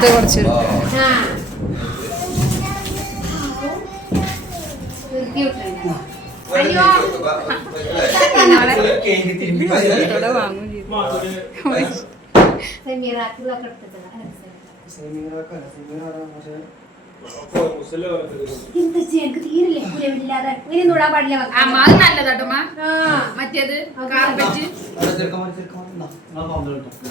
മുട്ട കുറച്ച് മറ്റേത് കാർപ്പറ്റ്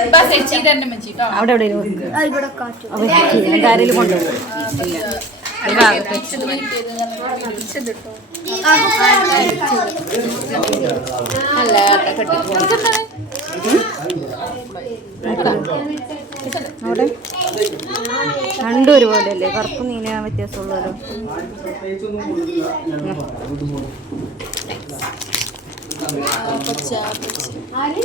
അവിടെ എവിടെ കാറ്റിൽ കൊണ്ടുപോകും രണ്ടും ഒരുപോലെ അല്ലേ കറുപ്പ് നീന വ്യത്യാസമുള്ളൂ പച്ച പച്ച ആര്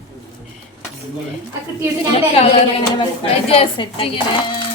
ആ കൃത്യമായിട്ട് ഞാൻ